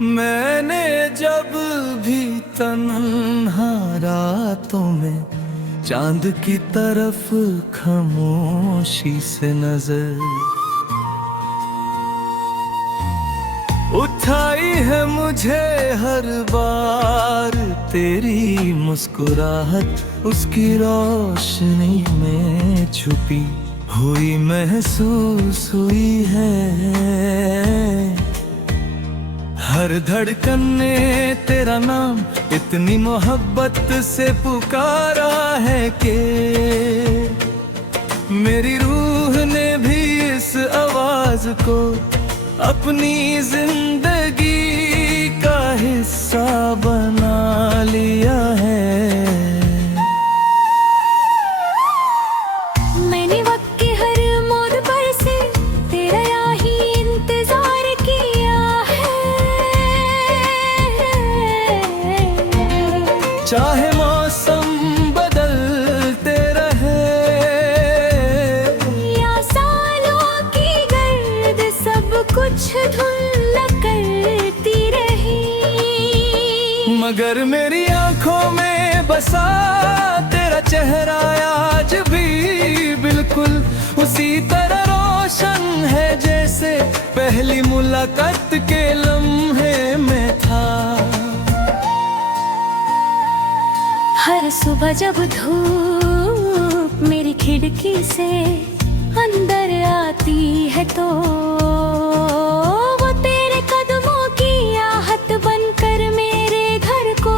मैंने जब भी तन्हा रातों में चांद की तरफ खामोशी से नजर उठाई है, मुझे हर बार तेरी मुस्कुराहट उसकी रोशनी में छुपी हुई महसूस हुई है। हर धड़कन ने तेरा नाम इतनी मोहब्बत से पुकारा है कि मेरी रूह ने भी इस आवाज को अपनी जिंदगी का हिस्सा बना लिया है। मैंने वक्त के हर मोड़ पर से तेरा यही इंतजार किया है। चाहे मौसम बदलते रहे या सालों की गर्द सब कुछ धुंधला करती रही, मगर मेरी आंखों में बसा तेरा चेहरा आज भी बिल्कुल उसी तरह रोशन है जैसे पहली मुलाकात के लम्हे में था। हर सुबह जब धूप मेरी खिड़की से अंदर आती है तो वो तेरे कदमों की आहट बनकर मेरे घर को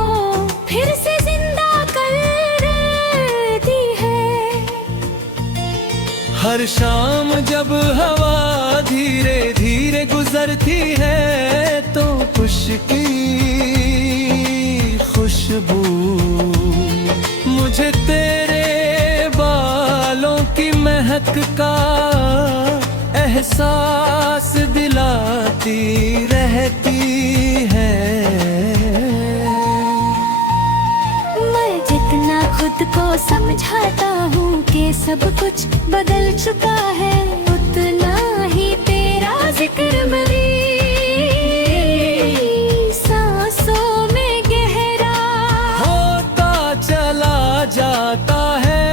फिर से जिंदा कर देती है। हर शाम जब हवा धीरे धीरे गुजरती है तो खुशकी खुशबू मुझे तेरे बालों की महक का एहसास दिलाती रहती है। मैं जितना खुद को समझाता हूँ कि सब कुछ बदल चुका है, उतना ही तेरा जिक्र मेरी सांसों में गहरा होता चला जाता है।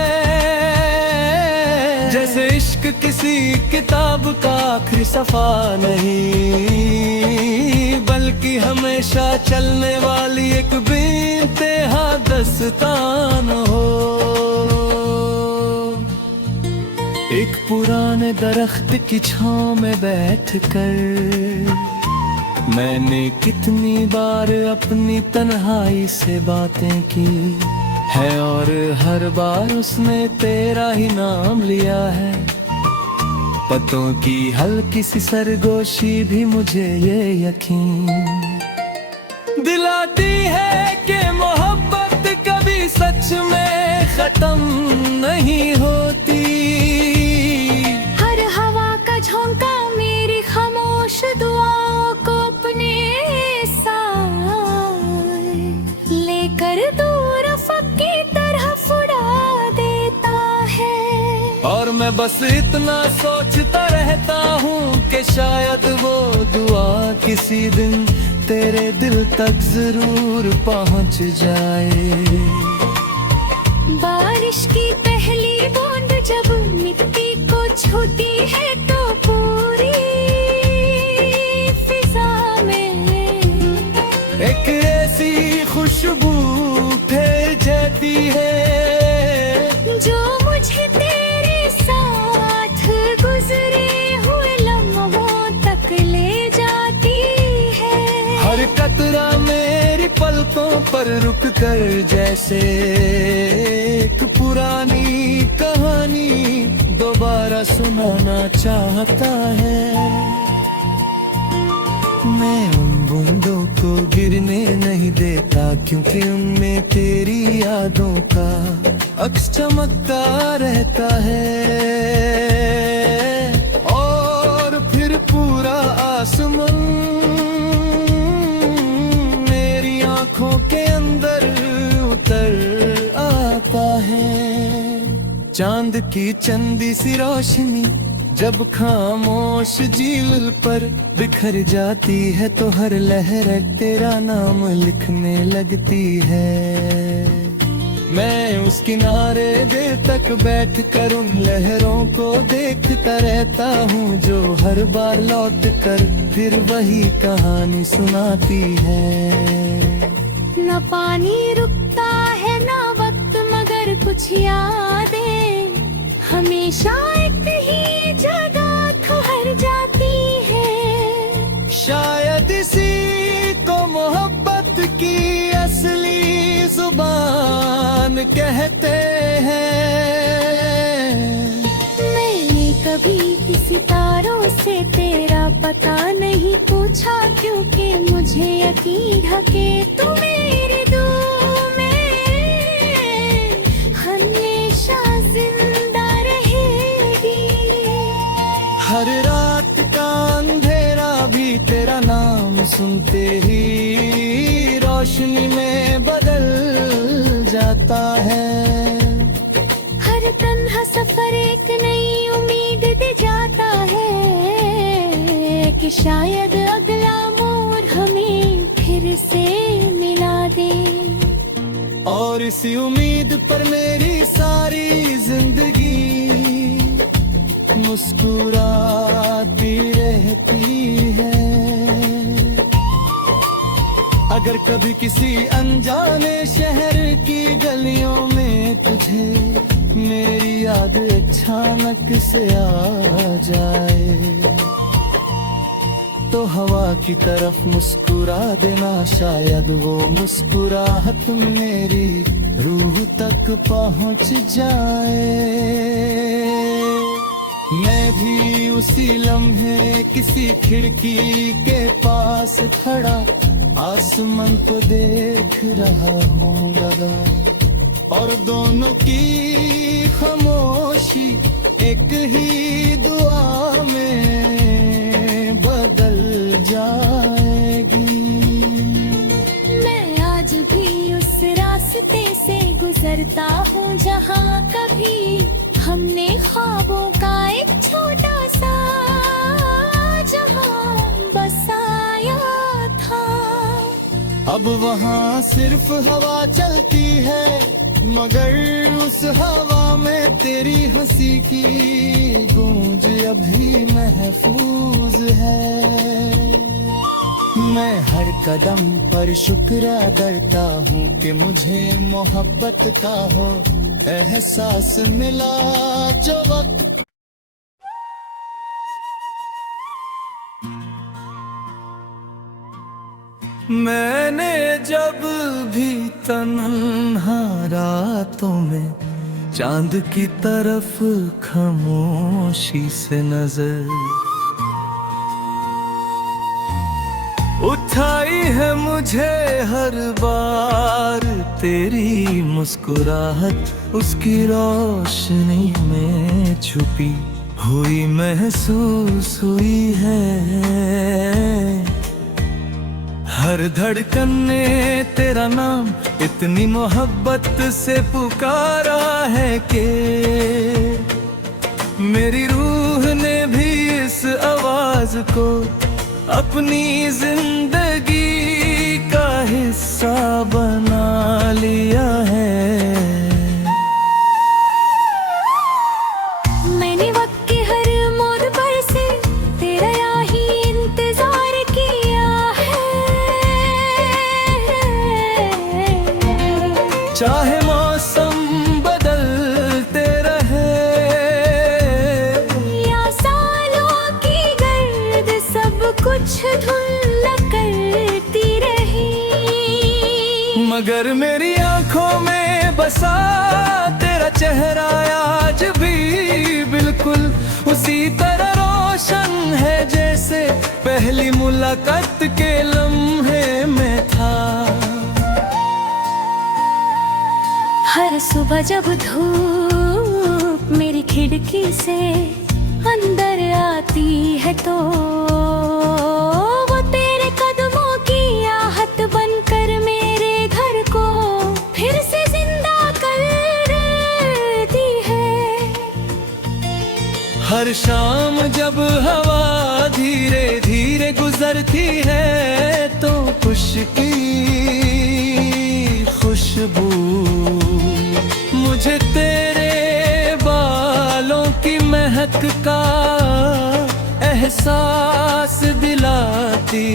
जैसे इश्क किसी किताब का आखिरी सफा नहीं बल्कि हमेशा चलने वाली एक बेइंतहा दास्तान हो। एक पुराने दरख्त की छांव में बैठकर मैंने कितनी बार अपनी तन्हाई से बातें की है और हर बार उसने तेरा ही नाम लिया है। पतों की हल्की सी सरगोशी भी मुझे ये यकीन दिलाती है कि मोहब्बत कभी सच में खत्म नहीं होती। हर हवा का झोंका मेरी खामोश दुआओं को अपने साथ लेकर दूर अफक की तरफ उड़ा देता है। और मैं बस इतना सोचता रहता हूँ कि शायद वो दुआ किसी दिन तेरे दिल तक जरूर पहुँच जाए। बारिश की पहली बूंद जब मिट्टी को छूती है तो पूरी फिजा में एक ऐसी खुशबू फैल जाती है जो मुझे तेरे साथ गुजरे हुए लम्हों तक ले जाती है। हर कतरा मेरी पलकों पर रुक कर जैसे एक पुरानी कहानी दोबारा सुनाना चाहता है। मैं उन बूंदों को गिरने नहीं देता क्योंकि उनमें तेरी यादों का अक्स चमकता रहता है। और फिर पूरा आसमान मेरी आंखों के अंदर उतर आता है। चांद की चंदी सी रोशनी जब खामोश झील पर बिखर जाती है तो हर लहर तेरा नाम लिखने लगती है। मैं उस किनारे देर तक बैठ कर उन लहरों को देखता रहता हूँ जो हर बार लौट कर फिर वही कहानी सुनाती है। न पानी रुकता है ना वक्त, मगर कुछ यादें हमेशा एक ही जगह ठहर जाती है। शायद इसी को मोहब्बत की असली जुबान कहते हैं। मैंने कभी किसी तारों से तेरा पता नहीं पूछा, क्योंकि मुझे यकीन है कि तू मेरे दिल में हमेशा जिंदा रहेगी। हर रात का अंधेरा भी तेरा नाम सुनते ही रोशनी में बदल जाता है। हर तन्हा सफर एक नई उम्मीद दे जाता है कि शायद अगला मोड़ हमें फिर से मिला दे। और इसी उम्मीद पर मेरी सारी जिंदगी मुस्कुराती रहती है। अगर कभी किसी अनजाने शहर की गलियों में तुझे मेरी याद अचानक से आ जाए तो हवा की तरफ मुस्कुरा देना, शायद वो मुस्कुराहट मेरी रूह तक पहुंच जाए। मैं भी उसी लम्हे किसी खिड़की के पास खड़ा आसमान को देख रहा हूँ लगा, और दोनों की खामोशी एक ही दुआ में बदल जाएगी। मैं आज भी उस रास्ते से गुजरता हूँ जहाँ कभी हमने ख्वाबों का एक छोटा सा जहाँ बसाया था। अब वहाँ सिर्फ हवा चलती है, मगर उस हवा में तेरी हंसी की गूंज अभी महफूज है। मैं हर कदम पर शुक्र करता हूँ कि मुझे मोहब्बत का हो एहसास मिला जो वक्त। मैंने जब भी तन्हा रातों में चांद की तरफ खामोशी से नजर उठाई है, मुझे हर बार तेरी मुस्कुराहट उसकी रोशनी में छुपी हुई महसूस हुई है। हर धड़कन ने तेरा नाम इतनी मोहब्बत से पुकारा है कि मेरी रूह ने भी इस आवाज को अपनी जिंदगी का हिस्सा बना लिया है। मैंने वक्त के हर मोड़ पर से तेरा यही इंतजार किया है। चाहे मौसम बदलते रहे या सालों की गर्द सब कुछ धुंधला करती रही, मगर मेरी आंखों में बसा तेरा चेहरा आज भी बिल्कुल उसी तरह रोशन है जैसे पहली मुलाकात के लम्हे में था। हर सुबह जब धूप मेरी खिड़की से अंदर आती है तो वो तेरे कदमों की आहट बनकर मेरे घर को फिर से जिंदा कर देती है। हर शाम जब हवा धीरे धीरे गुजरती है तो खुशकी खुशबू मुझे तेरे बालों की महक का एहसास दिलाती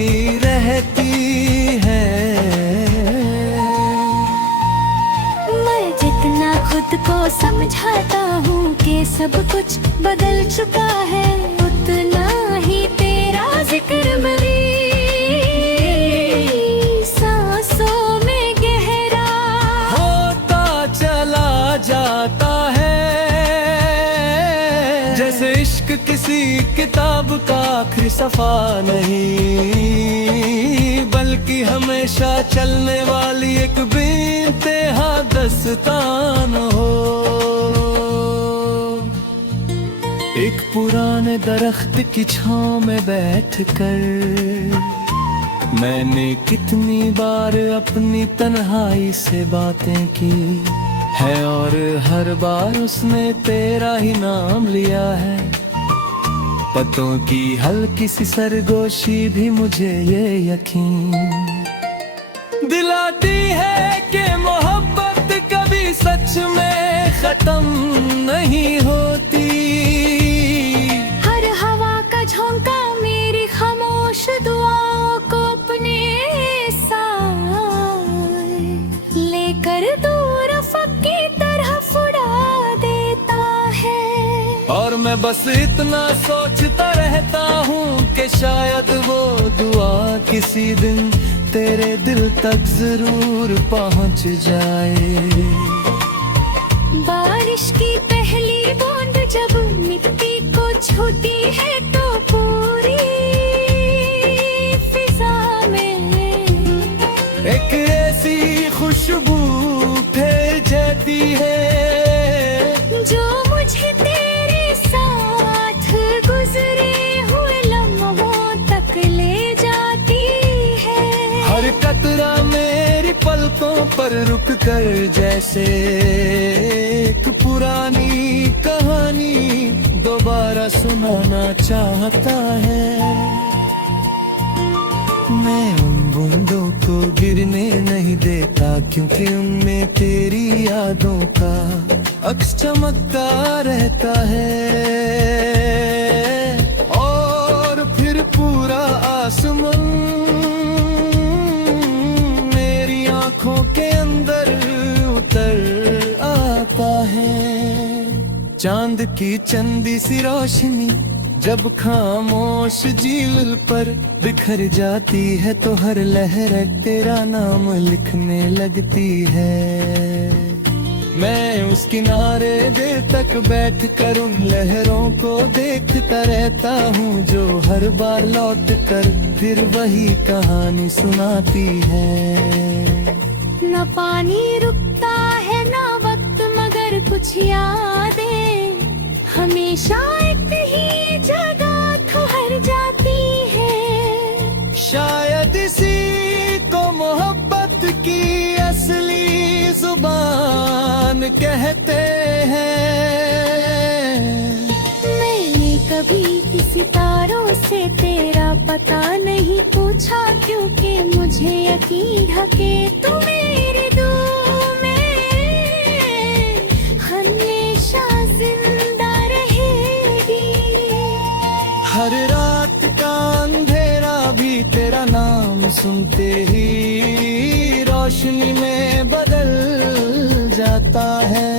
रहती है। मैं जितना खुद को समझाता हूँ कि सब कुछ बदल चुका है, उतना ही तेरा जिक्र मेरी सांसों में गहरा होता चला जाता है। जैसे इश्क किसी किताब का आखिरी सफा नहीं, बल्कि हमेशा चलने वाली एक बेइंतहा दस्तान हो। एक पुराने दरख्त की छांव में बैठकर मैंने कितनी बार अपनी तन्हाई से बातें की है, और हर बार उसने तेरा ही नाम लिया है। पतों की हल्की सी सरगोशी भी मुझे ये यकीन दिलाती है कि मोहब्बत कभी सच में खत्म नहीं होती। हर हवा का झोंका मेरी खामोश दुआओं को अपने साथ लेकर दूर अफक की तरफ उड़ा देता है। और मैं बस इतना सोचता रहता हूँ कि शायद वो दुआ किसी दिन तेरे दिल तक जरूर पहुँच जाए। बारिश की पहली बूंद जब मिट्टी को छूती है तो पूरी फिजा में एक ऐसी खुशबू फैल जाती है जो मुझे तेरे साथ गुजरे हुए लम्हों तक ले जाती है। हर कतरा मेरी पलकों पर रुक कर जैसे एक पुरानी कहानी दोबारा सुनाना चाहता है। मैं उन बूंदों को गिरने नहीं देता क्योंकि उनमें तेरी यादों का अक्स चमकता रहता है। और फिर पूरा आसमान मेरी आंखों के अंदर उतर आता है। चांद की चंदी सी रोशनी जब खामोश झील पर बिखर जाती है तो हर लहर तेरा नाम लिखने लगती है। मैं उस किनारे देर तक बैठ कर उन लहरों को देखता रहता हूँ जो हर बार लौट कर फिर वही कहानी सुनाती है। न पानी रुकता है ना वक्त मगर कुछ यादें हमेशा एक ही जगह ठहर जाती है। शायद इसी को मोहब्बत की असली जुबान कहते हैं। मैंने कभी किसी तारों से तेरा पता नहीं पूछा क्योंकि मुझे यकीन है कि तू मेरे दिल में हमेशा जिंदा रहेगी। हर रात का अंधेरा भी तेरा नाम सुनते ही रोशनी में बदल जाता है।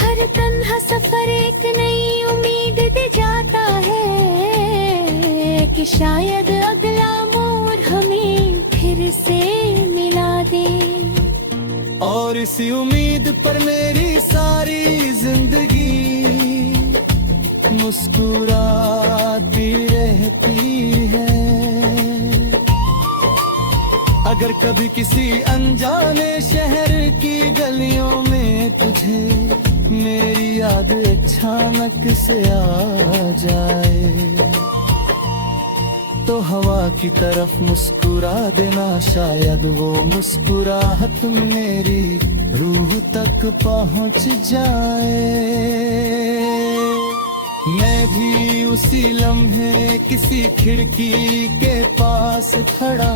हर तन्हा सफर एक नई उम्मीद दे जाता है कि शायद अगला मोड़ हमें फिर से मिला दे। और इसी उम्मीद पर मेरी सारी जिंदगी मुस्कुराती रहती है। अगर कभी किसी अनजाने शहर की गलियों में तुझे मेरी याद अचानक से आ जाए तो हवा की तरफ मुस्कुरा देना, शायद वो मुस्कुराहट मेरी रूह तक पहुंच जाए। उसी लम्हे किसी खिड़की के पास खड़ा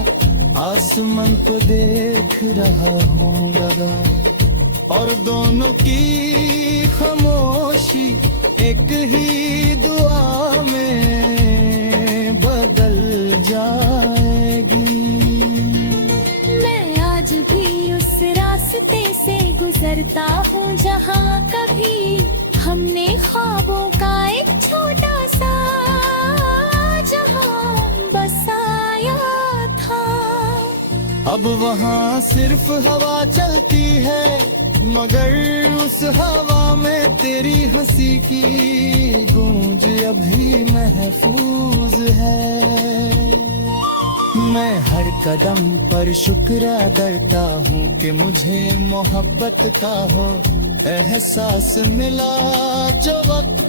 आसमान को देख रहा हूँ लगा, और दोनों की खामोशी एक ही दुआ में बदल जाएगी। मैं आज भी उस रास्ते से गुजरता हूँ जहाँ कभी हमने ख्वाबों का एक छोटा सा जहाँ बसाया था। अब वहाँ सिर्फ हवा चलती है, मगर उस हवा में तेरी हंसी की गूंज अभी महफूज है। मैं हर कदम पर शुक्र करता हूँ कि मुझे मोहब्बत का हो एहसास मिला जो वक्त